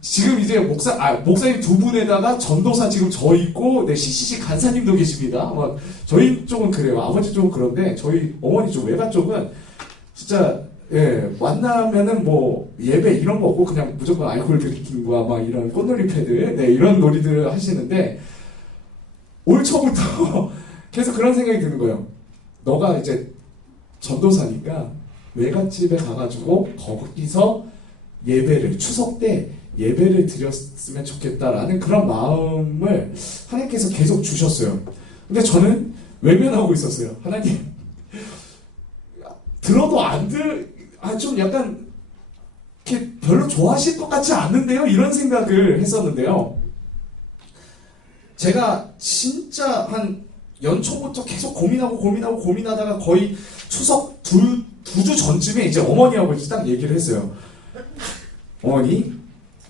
지금 이제 목사님 2분에다가 전도사 지금 저 있고, CCC 간사님도 계십니다. 막 저희 쪽은 그래요. 아버지 쪽은 그런데 저희 어머니 쪽 외가 쪽은 진짜 만나면은 뭐 예배 이런 거 없고 그냥 무조건 알코올 드링킹과 막 이런 꽃놀이 패들 이런 놀이들을 하시는데 올 초부터 계속 그런 생각이 드는 거예요. 너가 이제 전도사니까 외갓집에 가가지고 거기서 예배를 추석 때 예배를 드렸으면 좋겠다라는 그런 마음을 하나님께서 계속 주셨어요. 근데 저는 외면하고 있었어요. 하나님 들어도 좀 약간 이렇게 별로 좋아하실 것 같지 않는데요? 이런 생각을 했었는데요. 제가 진짜 한 연초부터 계속 고민하다가 거의 추석 두 주 전쯤에 이제 어머니하고 딱 얘기를 했어요. 어머니,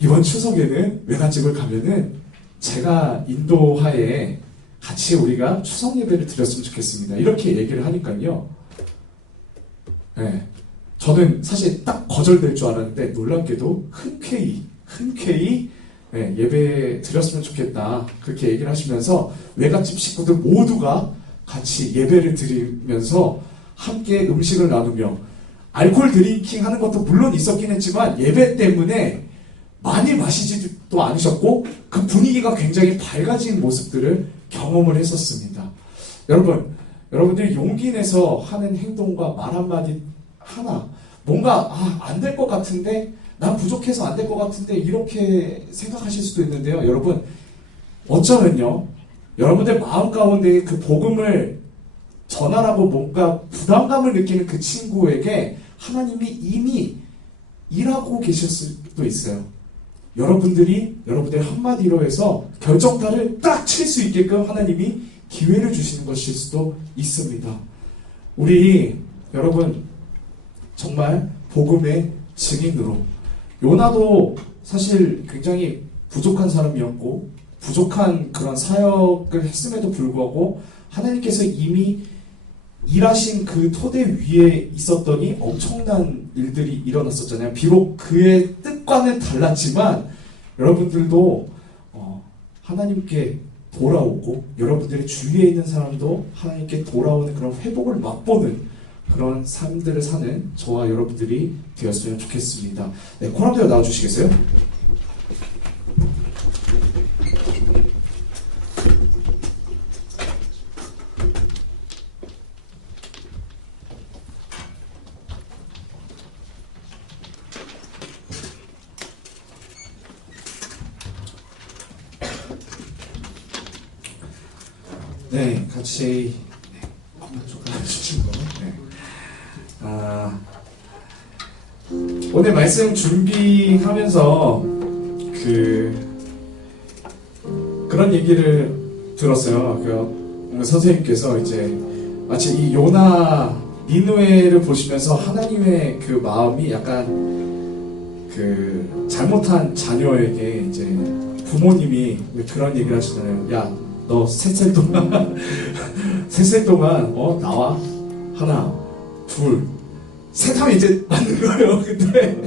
이번 추석에는 외갓집을 가면은 제가 인도하에 같이 우리가 추석 예배를 드렸으면 좋겠습니다. 이렇게 얘기를 하니까요. 저는 사실 딱 거절될 줄 알았는데 놀랍게도 흔쾌히 예배 드렸으면 좋겠다. 그렇게 얘기를 하시면서 외갓집 식구들 모두가 같이 예배를 드리면서 함께 음식을 나누며 알코올 드링킹 하는 것도 물론 있었긴 했지만 예배 때문에 많이 마시지도 않으셨고 그 분위기가 굉장히 밝아진 모습들을 경험을 했었습니다. 여러분들이 용기 내서 하는 행동과 말 한마디 하나 뭔가 안 될 것 같은데 난 부족해서 안 될 것 같은데 이렇게 생각하실 수도 있는데요. 여러분 어쩌면요 여러분들 마음 가운데 그 복음을 전하라고 뭔가 부담감을 느끼는 그 친구에게 하나님이 이미 일하고 계셨을 수도 있어요. 여러분들의 한마디로 해서 결정타를 딱 칠 수 있게끔 하나님이 기회를 주시는 것일 수도 있습니다. 우리 여러분 정말 복음의 증인으로 요나도 사실 굉장히 부족한 사람이었고 부족한 그런 사역을 했음에도 불구하고 하나님께서 이미 일하신 그 토대 위에 있었더니 엄청난 일들이 일어났었잖아요. 비록 그의 뜻과는 달랐지만 여러분들도 하나님께 돌아오고 여러분들의 주위에 있는 사람도 하나님께 돌아오는 그런 회복을 맛보는 그런 삶들을 사는 저와 여러분들이 되었으면 좋겠습니다. 코람대로 나와주시겠어요? 같이 오늘 말씀 준비하면서 그런 얘기를 들었어요. 선생님께서 이제 마치 이 요나 니느웨를 보시면서 하나님의 그 마음이 약간 잘못한 자녀에게 이제 부모님이 그런 얘기를 하시잖아요. 야, 너 세 살 동안 나와 하나, 둘, 셋 하면 이제 맞는 거예요. 근데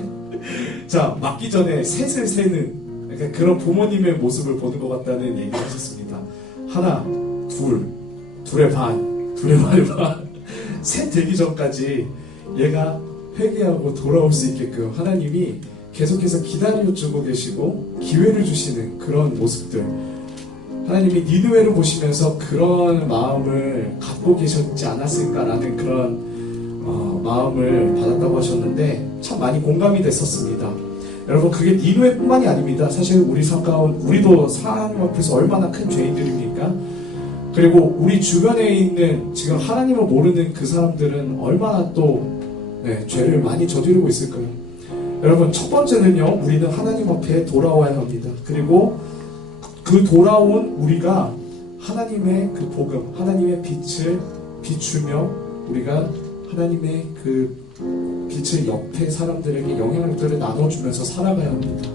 자 맞기 전에 셋을 세는 약간 그런 부모님의 모습을 보는 것 같다는 얘기를 하셨습니다. 하나, 둘의 반의 반, 셋 되기 전까지 얘가 회개하고 돌아올 수 있게끔 하나님이 계속해서 기다려주고 계시고 기회를 주시는 그런 모습들. 하나님이 니느웨를 보시면서 그런 마음을 갖고 계셨지 않았을까라는 그런 마음을 받았다고 하셨는데 참 많이 공감이 됐었습니다. 여러분 그게 니누에뿐만이 아닙니다. 사실 우리 삶 가운데 우리도 하나님 앞에서 얼마나 큰 죄인들입니까? 그리고 우리 주변에 있는 지금 하나님을 모르는 그 사람들은 얼마나 또 죄를 많이 저지르고 있을까요? 여러분 첫 번째는요, 우리는 하나님 앞에 돌아와야 합니다. 그리고 그 돌아온 우리가 하나님의 그 복음, 하나님의 빛을 비추며 우리가 하나님의 그 빛을 옆에 사람들에게 영향력들을 나눠주면서 살아가야 합니다.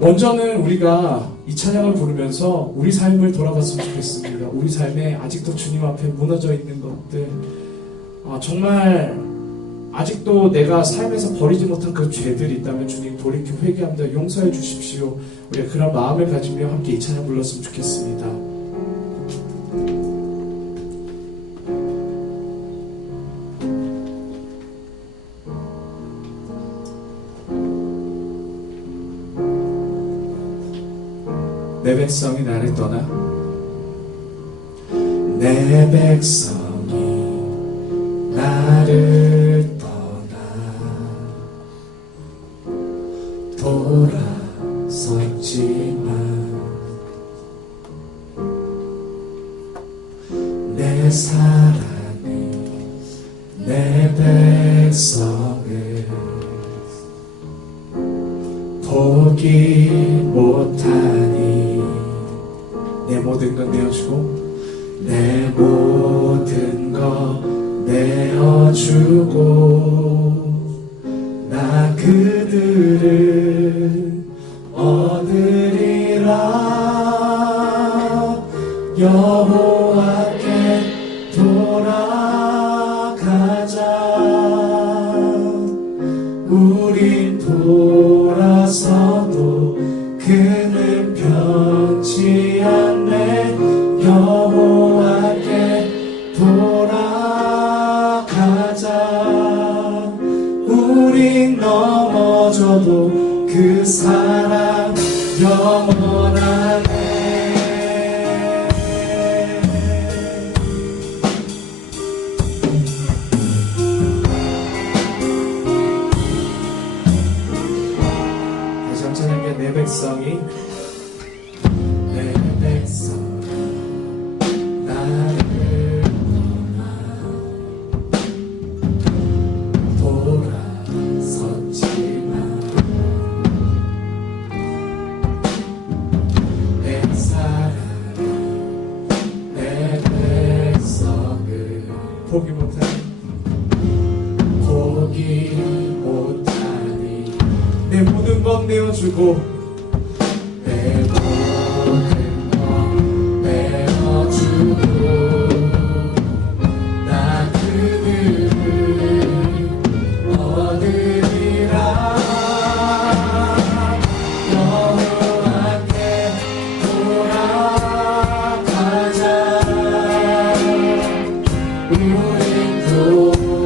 먼저는 우리가 이 찬양을 부르면서 우리 삶을 돌아봤으면 좋겠습니다. 우리 삶에 아직도 주님 앞에 무너져 있는 것들, 정말 아직도 내가 삶에서 버리지 못한 그 죄들이 있다면 주님 돌이켜 회개합니다. 용서해 주십시오. 우리가 그런 마음을 가지며 함께 이 찬양 불렀으면 좋겠습니다. 내 백성이 나를 떠나 내 백성이 나를 떠나 돌아섰지만 내 사랑이 내 백성을 포기 못하니 내 모든 것 내어주고 내 모든 것 내어주고 나 그들을 얻으리라. 여호와께 돌아가자. 우린 돌아서도 그는 변치 않네. 여호와께 돌아가자. 우린 넘어져도 그 사랑 영원하네. 다시 한번 찬양해. 내 백성이 내 백성이 나를 돌아섰지만 내 사랑이 내 백성을 포기 못하니 내 모든 것 내어주고 내 모든 것 내어주고 나 그들을 얻으리라. 여호와께 돌아가자. 우린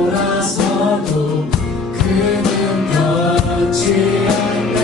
돌아서도 그는 변치 않네.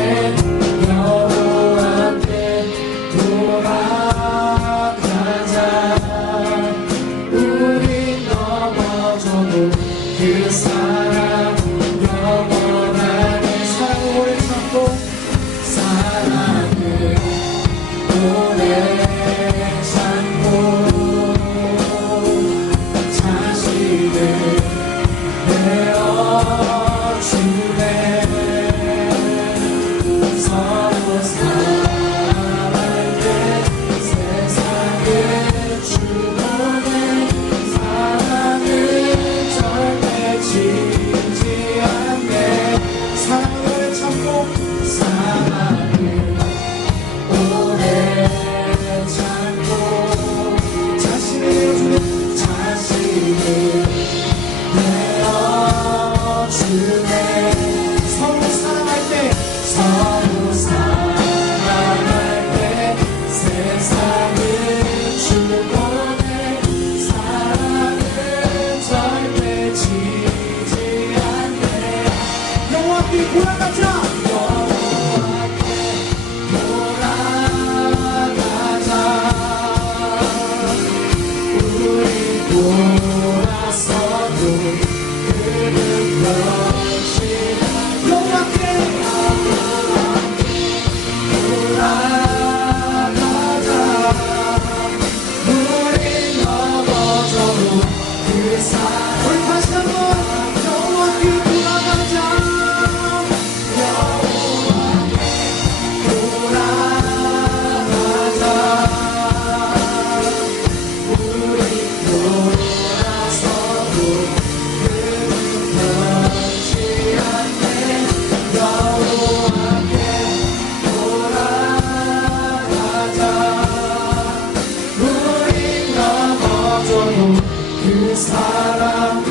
사랑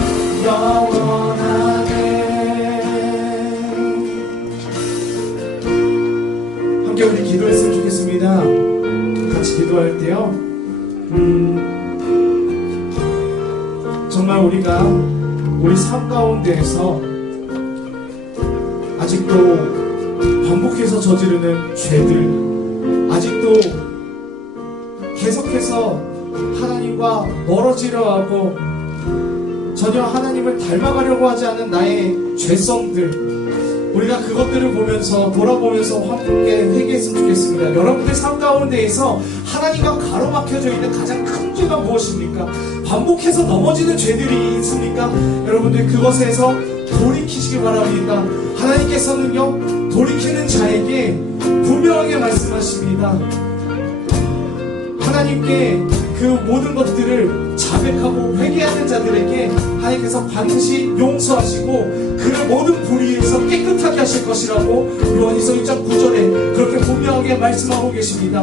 영원하네. 함께 우리 기도했으면 좋겠습니다. 같이 기도할 때요, 정말 우리가 우리 삶 가운데에서 아직도 반복해서 저지르는 죄들, 아직도 계속해서 하나님과 멀어지려 하고 전혀 하나님을 닮아가려고 하지 않는 나의 죄성들, 우리가 그것들을 보면서 돌아보면서 함께 회개했으면 좋겠습니다. 여러분들 삶 가운데에서 하나님과 가로막혀져 있는 가장 큰 죄가 무엇입니까? 반복해서 넘어지는 죄들이 있습니까? 여러분들 그것에서 돌이키시기 바랍니다. 하나님께서는요, 돌이키는 자에게 분명하게 말씀하십니다. 하나님께 그 모든 것들을 자백하고 회개하는 자들에게 하나님께서 반드시 용서하시고 그를 모든 불의에서 깨끗하게 하실 것이라고 요한일서 1장 9절에 그렇게 분명하게 말씀하고 계십니다.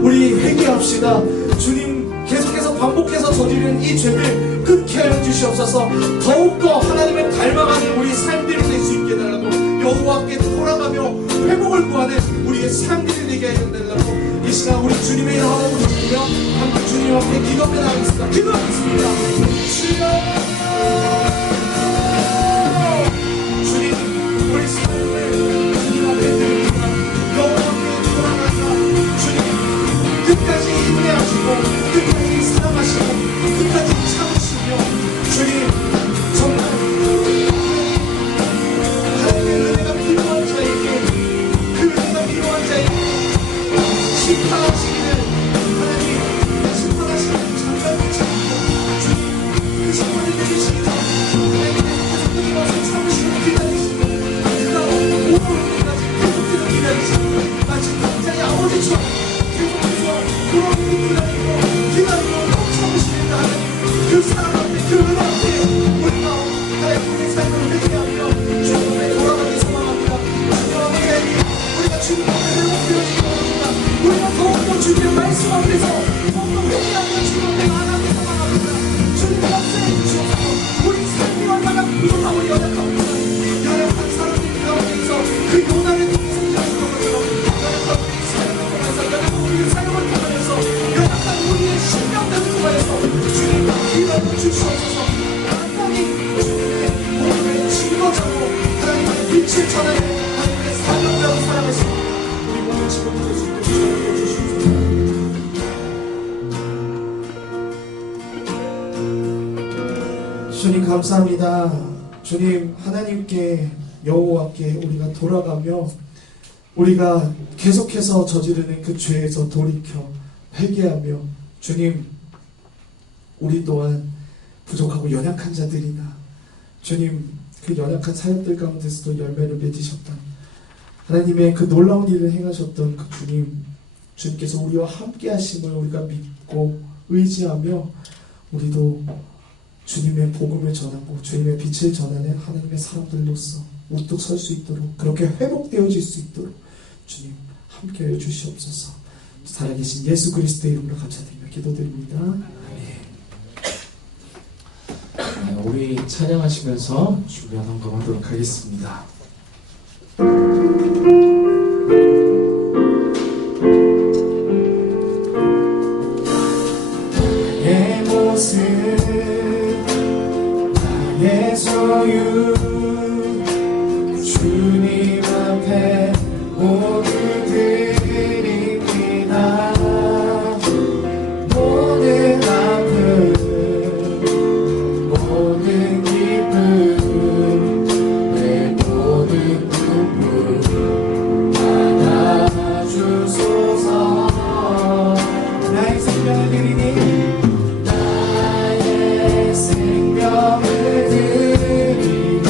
우리 회개합시다. 주님, 계속해서 반복해서 저지르는 이 죄를 끊게 하여 주시옵소서. 더욱더 하나님을 닮아가는 우리 삶들이 될 수 있게 해달라고, 여호와께 돌아가며 회복을 구하는 우리의 삶들이 되게 하여 달라고, 이 시간 우리 주님의 이름 하나로 부르며 함께 주님 앞에 기도하며 나가겠습니다. 기도하겠습니다. 주님, 우리 삶을 주님 앞에 드립니다. 여호와께 돌아가서 주님 끝까지 인내하시고 끝까지 사랑하시고 끝까지 참으시며 주님 정말 하나님의 은혜가 필요한 자에게, 그 은혜가 필요한 자에게 심판하시기를, 하나님 심판하시기를 잠깐 참고 주님 그 심판을 내리시기 전 하나님 계속 끊임없이 참으시고 기다리시고 그가 오는 때까지 계속해서 기다리시고 마치 각자의 아버지처럼 계속해서 돌아오기를 기다리고 꼭 참으시는 하나님, 그 사랑 앞에 그 은혜 앞에 우리가 하나님 우리의 삶을 회개하며 주님 앞에 돌아가기 소망합니다. 주님 아버지, 우리가 주님 앞에 회복되어지기 원합니다. 우리가 더욱더 주님의 말씀 앞에서 더욱더 회개하며 주님 앞에 나아가기 소망합니다. 주님 역사해 주옵소서. 우리 삶이 얼마나 부족하고 연약합니다. 연약한 사람들 가운데서 그 요나를 통해서 것처럼 연약한 우리 삶을 통해서, 연약한 우리의 삶을 통하여서, 연약한 우리의 신명들을 통하여서 주님 이름을 주시옵소서. 하나님 주님의 몸을 짊어지고 하나님의 빛을 전하는 하나님의 사명자로 살아가시고 우리 몸을 짊어질 수 있도록 전하여 주시옵소서. 주님 감사합니다. 주님, 하나님께 여호와께 우리가 돌아가며 우리가 계속해서 저지르는 그 죄에서 돌이켜 회개하며 주님, 우리 또한 부족하고 연약한 자들이나 주님 그 연약한 사역들 가운데서도 열매를 맺으셨던 하나님의 그 놀라운 일을 행하셨던 그 주님, 주님께서 우리와 함께 하심을 우리가 믿고 의지하며 우리도 주님의 복음을 전하고 주님의 빛을 전하는 하나님의 사람들로서 우뚝 설 수 있도록, 그렇게 회복되어질 수 있도록 주님 함께하여 주시옵소서. 살아계신 예수 그리스도의 이름으로 감사드리며 기도드립니다. 아멘. 우리 찬양하시면서 준비한 헌금하도록 하겠습니다. 나의 모습, 나의 소유, 주님 앞에 모두 드립니다. 모든 아픔, 모든 기쁨, 내 모든 꿈을 받아주소서. 나의 생명을 드리니, 나의 생명을 드리니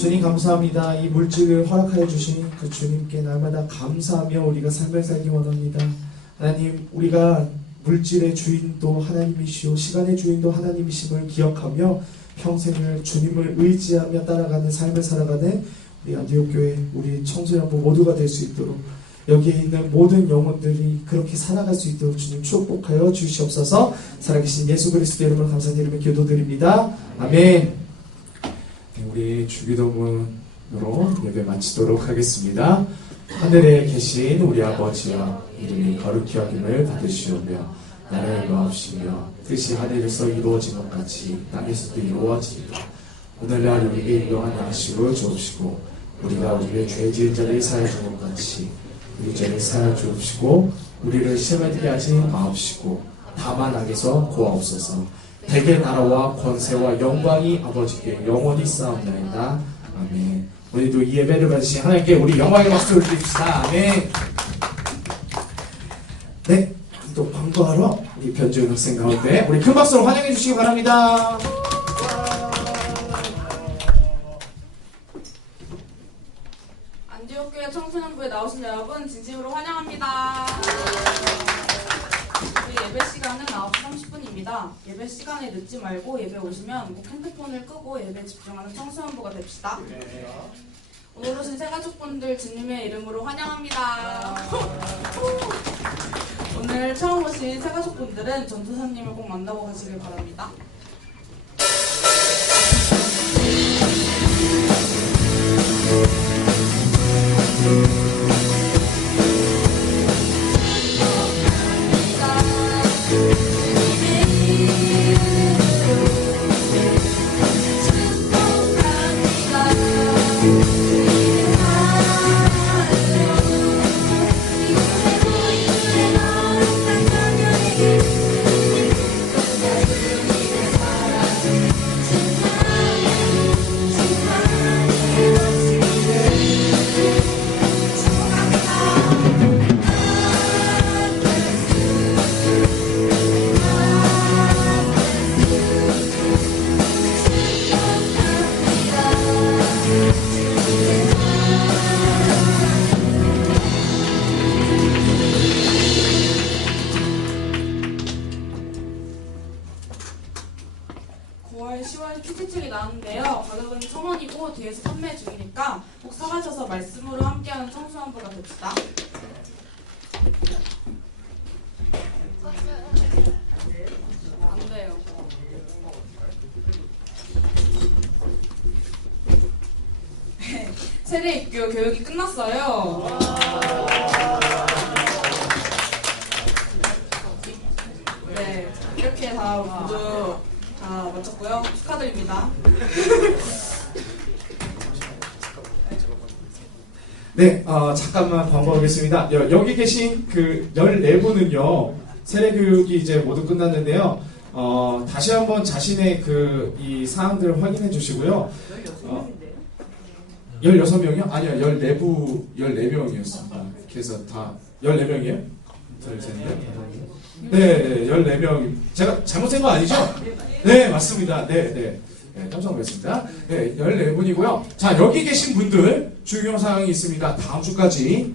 주님 감사합니다. 이 물질을 허락하여 주신 그 주님께 날마다 감사하며 우리가 삶을 살기 원합니다. 하나님, 우리가 물질의 주인도 하나님이시오 시간의 주인도 하나님이심을 기억하며 평생을 주님을 의지하며 따라가는 삶을 살아가는 우리 안디옥교회 우리 청소년부 모두가 될 수 있도록 여기에 있는 모든 영혼들이 그렇게 살아갈 수 있도록 주님 축복하여 주시옵소서. 살아계신 예수 그리스도 이름으로 감사드리며 기도드립니다. 아멘. 우리 주기도문으로 예배 마치도록 하겠습니다. 하늘에 계신 우리 아버지여 이름이 거룩히 여김을 받으시오며 나라를 마옵시며 뜻이 하늘에서 이루어진 것 같이 땅에서도 이루어지리라. 오늘날 우리에게 일용할 양식을 주옵시고 우리가 우리의 죄 지은 자를 사하여 준 것 같이 우리 죄를 사하여 주옵시고 우리를 시험에 들게 하지 마옵시고 다만 악에서 구하옵소서. 대개 나라와 권세와 영광이 아버지께 영원히 쌓옵나이다. 아멘. 오늘도 이 예배를 받으신 하나님께 우리 영광의 박수를 드립시다. 아멘. 네, 또 광고하러 우리 변지훈 학생 가운데 우리 큰 박수로 환영해 주시기 바랍니다. 안디옥교회 청소년부에 나오신 여러분 진심으로 환영합니다. 우리 예배 시간은 9시 30분입니다. 예배 시간에 늦지 말고 예배 오시면 꼭 핸드폰을 끄고 예배 집중하는 청소년부가 됩시다. 오늘 오신 새가족분들 주님의 이름으로 환영합니다. 오늘 처음 오신 새가족분들은 전도사님을 꼭 만나고 가시길 바랍니다. 큐티책이 나왔는데요. 가격은 1,000원이고 뒤에서 판매 중이니까 꼭 사가셔서 말씀으로 함께하는 청소년부가 됩시다. 안 돼요. 세례 입교 교육이 끝났어요. 네, 이렇게 다 모두 다 마쳤고요. 축하드립니다. 네, 잠깐만 광고하겠습니다. 여기 계신 그 14분은요, 세례교육이 이제 모두 끝났는데요. 다시 한번 자신의 이 사항들을 확인해 주시고요. 16명이요? 아니요, 14명이었습니다. 그래서 다 14명이에요? 네, 14명. 제가 잘못된 거 아니죠? 네, 맞습니다. 네, 깜짝 놀랐습니다. 네, 14분이고요. 자, 여기 계신 분들 중요 사항이 있습니다. 다음 주까지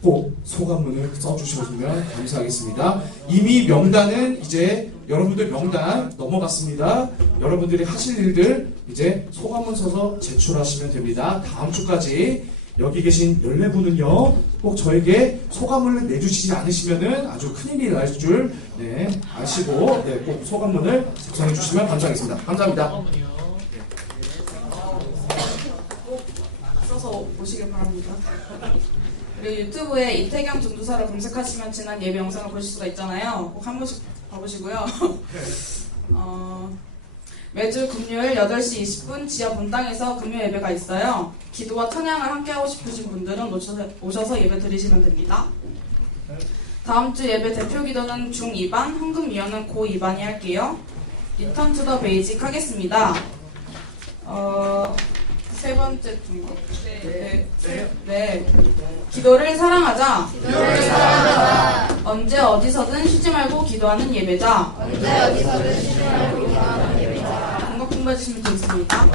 꼭 소감문을 써주시면 감사하겠습니다. 이미 명단은 이제 여러분들 명단 넘어갔습니다. 여러분들이 하실 일들 이제 소감문 써서 제출하시면 됩니다. 다음 주까지 여기 계신 14분은요, 꼭 저에게 소감문을 내주시지 않으시면은 아주 큰일이 날 줄 아시고 꼭 소감문을 작성해 주시면 감사하겠습니다. 감사합니다. 꼭 써서 오시길 바랍니다. 그리고 유튜브에 이태경 전도사를 검색하시면 지난 예배 영상을 보실 수가 있잖아요. 꼭 한 번씩 봐보시고요. 매주 금요일 8시 20분 지하 본당에서 금요 예배가 있어요. 기도와 찬양을 함께하고 싶으신 분들은 오셔서 예배 드리시면 됩니다. 다음 주 예배 대표 기도는 중2반, 헌금위원은 고2반이 할게요. 리턴 투 더 베이직 하겠습니다. 세 번째 중거. 네. 기도를 사랑하자. 언제 어디서든 쉬지 말고 기도하는 예배자. 공각 공부해주시면 되겠습니다.